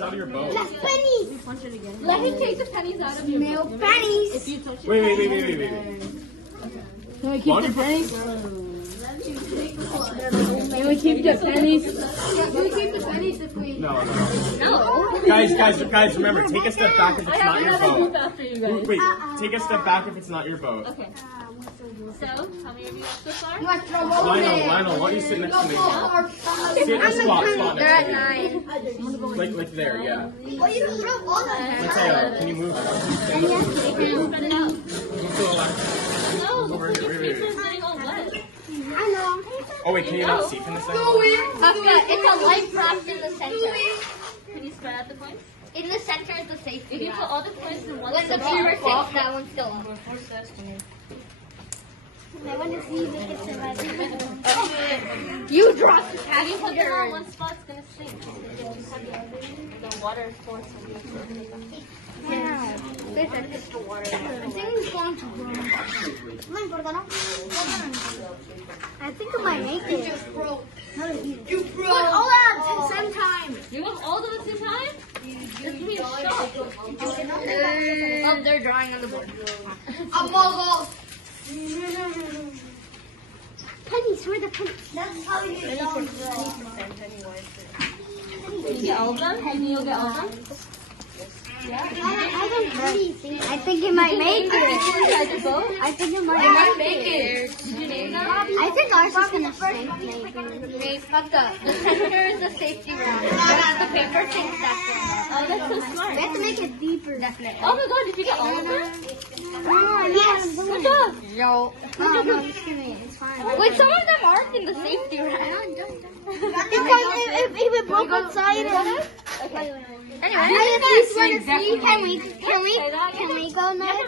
Out of your boat. Las pennies. Let me take the pennies out of your No boat. pennies. Wait. Can we keep the pennies? Can we keep the pennies? Can we keep the pennies if we... No. No. Guys, remember, take a step back if it's not your boat. After you guys. Wait, take a step back if it's not your boat. Okay. So, how many of you have so far? Lionel, why don't you sit next to me? Sit in a spot They're at next 9. to me. Like there, yeah. Well, you don't drop all of them. Mateo, can you move? Spread it out. Move to the left. No, Wait. your feet are getting all wet. I know. Oh wait, can you not see from this angle? It's a life raft in the center. Can you spread out the coins? In the center is the safety If you put all the coins in one When the spot, viewer thinks that one's still up. I want to see if it can survive. You dropped the if you put them all in one spot, it's going to sink. The water is forcing you. Yeah. There's extra water. I think it's going to grow. I think I might make it. You just broke. You broke. All at the same time. You want all of them at the same time? This means shock. Oh, they're drawing on the board. Pennies, where are the pennies? That's how you get Can you get all of them? Can you get all of them? I don't really think. I think it might make it. I think it might make it. Did you name them? I think ours is gonna sink. Maybe. The center is the safety round. The paper things Oh, that's so smart. We have to make it deeper. Definitely. Oh my god, did you get all of them? Yes. Good job. No, just kidding. It's fine. Wait, some of them aren't in the safety round. Because if it broke outside and... Okay. Anyway, I just want to see. Can we go now?